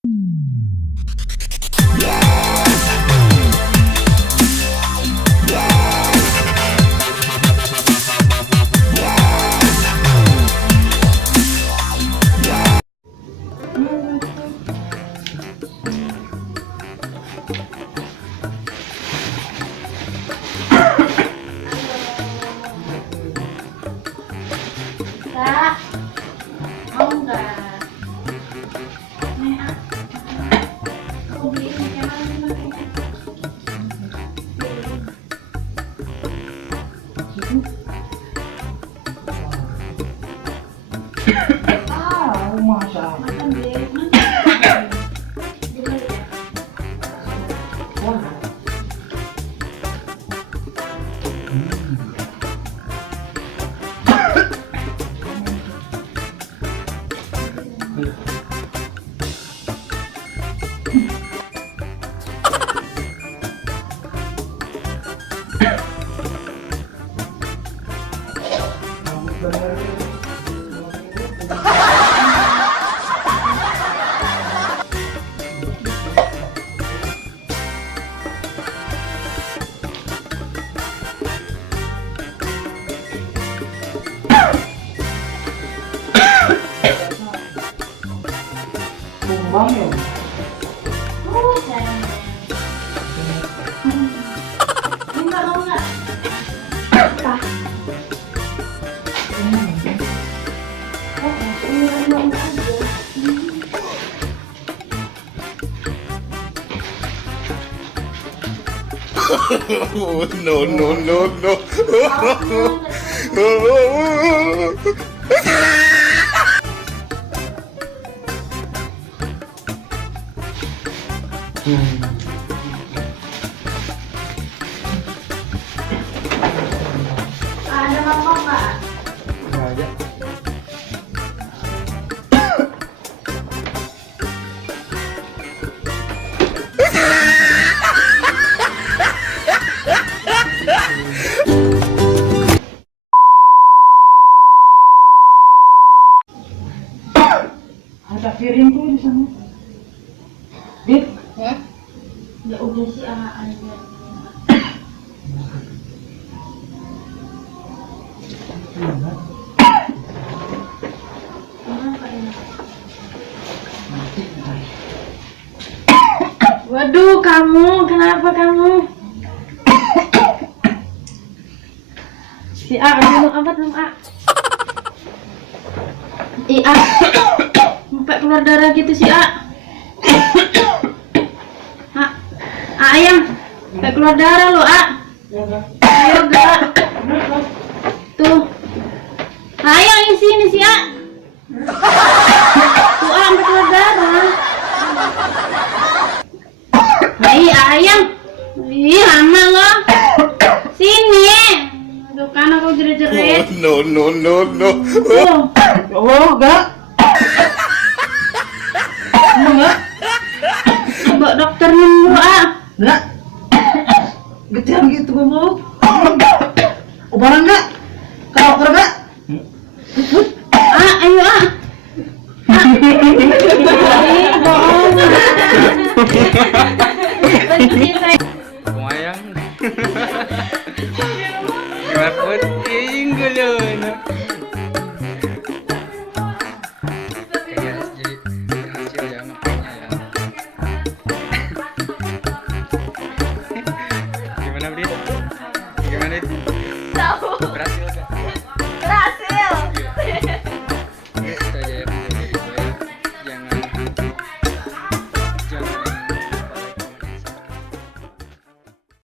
Kak, mau nggak? Nih, aku beliin yang mana nih? Masa Makan deh, mana? Dibeli ya? wah. Tumbang ya. Oh, sayang. Enggak, mau nggak? Apa? Oh, ini mau aja. Oh, no, no, no, no. Ada mangkok nggak? Nggak ada. Ada piring tuh di sana. Dit, Ya udah sih, aja. Kenapa ini? Waduh, kamu, kenapa kamu? Si A, minum apa belum A? A, sampai keluar darah gitu si A. Ayam, sampai keluar darah lo A. Ayo gerak. Tuh. Ayo isi ini si A. Tuh A, sampai keluar darah. Ih, ayam. Ih, lama lo. Sini. Aduh, kan aku jerit-jerit. No, no, no, no. Tuh. oh enggak. Enggak. Bawa dokter dulu A. Enggak. Gedean gitu gue mau. Obaran enggak? Ke dokter enggak? A, ayo A. Ih, bohong. Benci saya. Kumayang. Gimana penting gulun. Kayak jadi hasil yang makanya ya. Gimana Bri? Gimana itu? Tahu. Berhasil gak? Berhasil. Oke, kita aja ya. Jangan